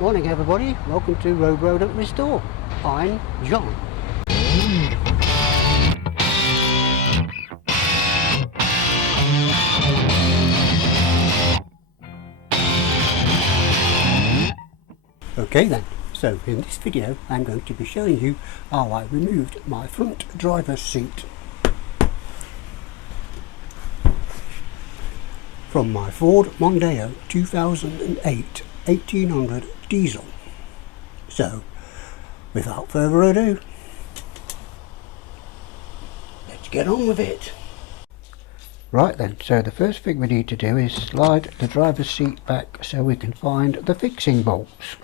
Morning everybody, welcome to Road at Restore. I'm John. Okay then, so in this video I'm going to be showing you how I removed my front driver's seat from my Ford Mondeo 2008 1800 diesel. So without further ado, let's get on with it. Right then, so the first thing we need to do is slide the driver's seat back so we can find the fixing bolts.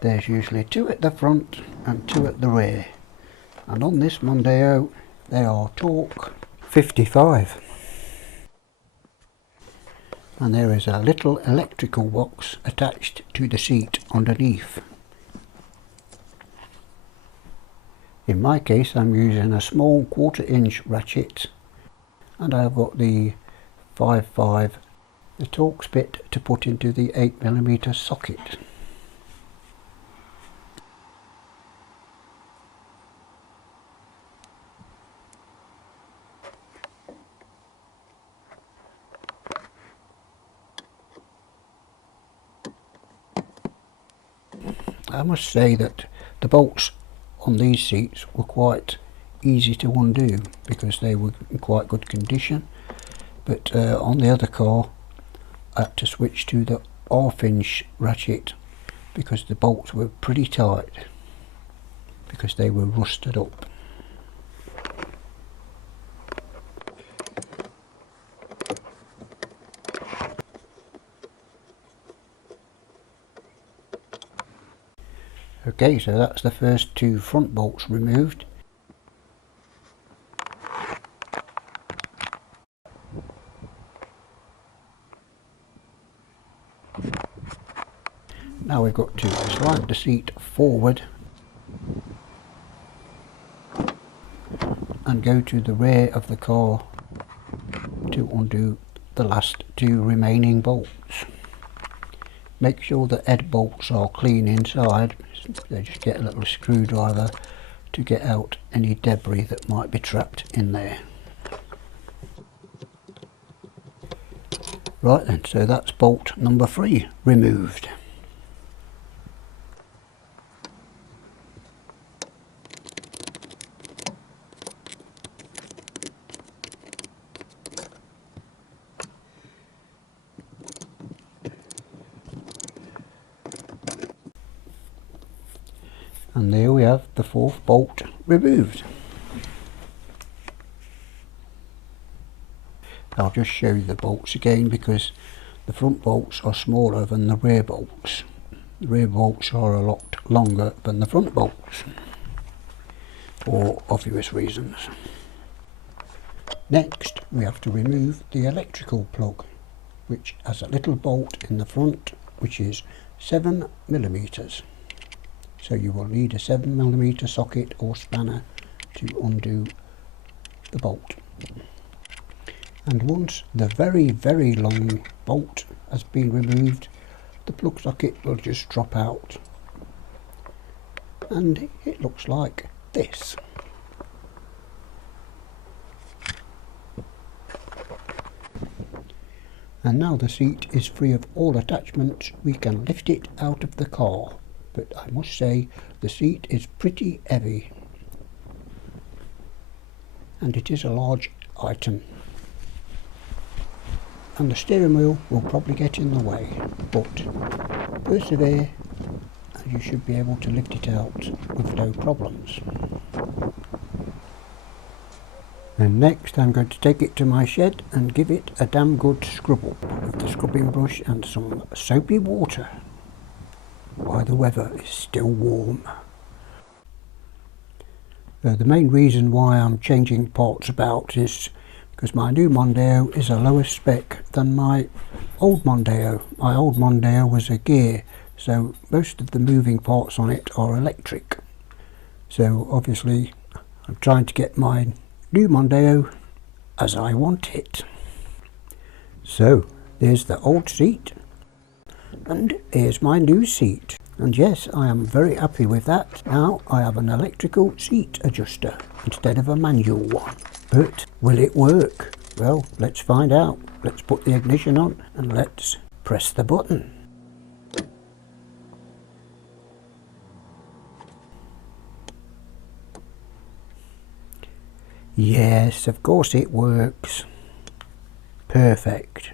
There's usually two at the front and two at the rear, and on this Mondeo they are torque 55. And there is a little electrical box attached to the seat underneath. In my case I'm using a small 1/4" ratchet, and I've got the 5.5, the Torx bit to put into the 8mm socket. I must say that the bolts on these seats were quite easy to undo because they were in quite good condition, but on the other car I had to switch to the 1/2" ratchet because the bolts were pretty tight because they were rusted up. Okay, so that's the first two front bolts removed. Now we've got to slide the seat forward and go to the rear of the car to undo the last two remaining bolts. Make sure the head bolts are clean inside. They just get a little screwdriver to get out any debris that might be trapped in there. Right then, so that's bolt number 3 removed. And there we have the 4th bolt removed. I'll just show you the bolts again because the front bolts are smaller than the rear bolts. The rear bolts are a lot longer than the front bolts for obvious reasons. Next we have to remove the electrical plug, which has a little bolt in the front which is 7mm. So you will need a 7mm socket or spanner to undo the bolt. And once the very long bolt has been removed, the plug socket will just drop out. And it looks like this. And now the seat is free of all attachments, we can lift it out of the car. But I must say the seat is pretty heavy and it is a large item, and the steering wheel will probably get in the way, but persevere and you should be able to lift it out with no problems. And next I'm going to take it to my shed and give it a damn good scrub up with the scrubbing brush and some soapy water while the weather is still warm. The main reason why I'm changing parts about is because my new Mondeo is a lower spec than my old Mondeo. My old Mondeo was a gear, so most of the moving parts on it are electric. So obviously I'm trying to get my new Mondeo as I want it. So there's the old seat And here's my new seat. And yes, I am very happy with that. Now I have an electrical seat adjuster instead of a manual one. But will it work? Well, let's find out. Let's put the ignition on and let's press the button. Yes, of course it works. Perfect.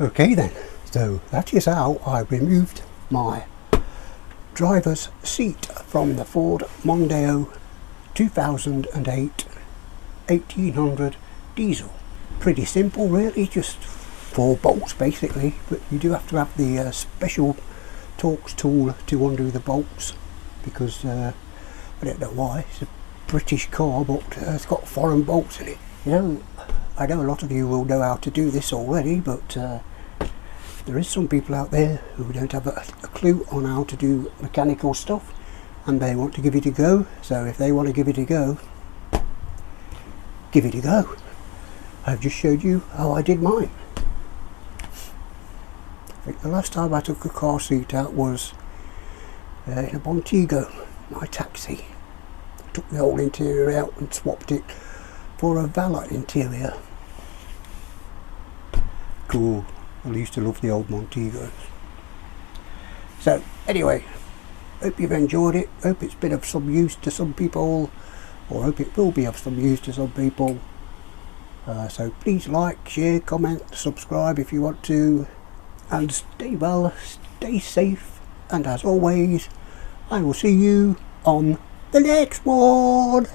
Okay then, so that is how I removed my driver's seat from the Ford Mondeo 2008 1800 diesel. Pretty simple really, just 4 bolts basically, but you do have to have the special Torx tool to undo the bolts, because I don't know why, it's a British car but it's got foreign bolts in it. You know, I know a lot of you will know how to do this already, but there is some people out there who don't have a clue on how to do mechanical stuff, and they want to give it a go. So if they want to give it a go, give it a go. I've just showed you how I did mine. I think the last time I took a car seat out was in a Montego, my taxi. I took the whole interior out and swapped it for a valet interior. Cool. I used to love the old Montegos. So anyway, hope you've enjoyed it. Hope it's been of some use to some people, or hope it will be of some use to some people. So please like, share, comment, subscribe if you want to, and stay well, stay safe, and as always, I will see you on the next one.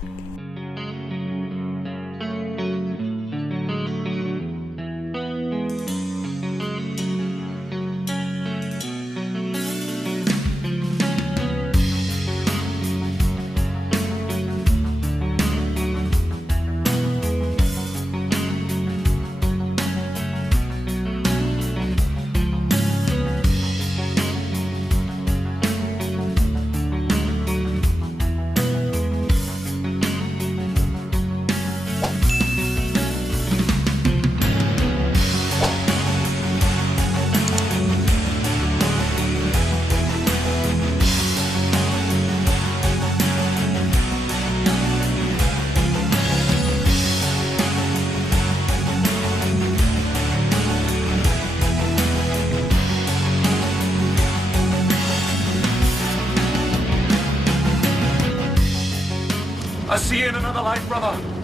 I'll see you in another life, brother.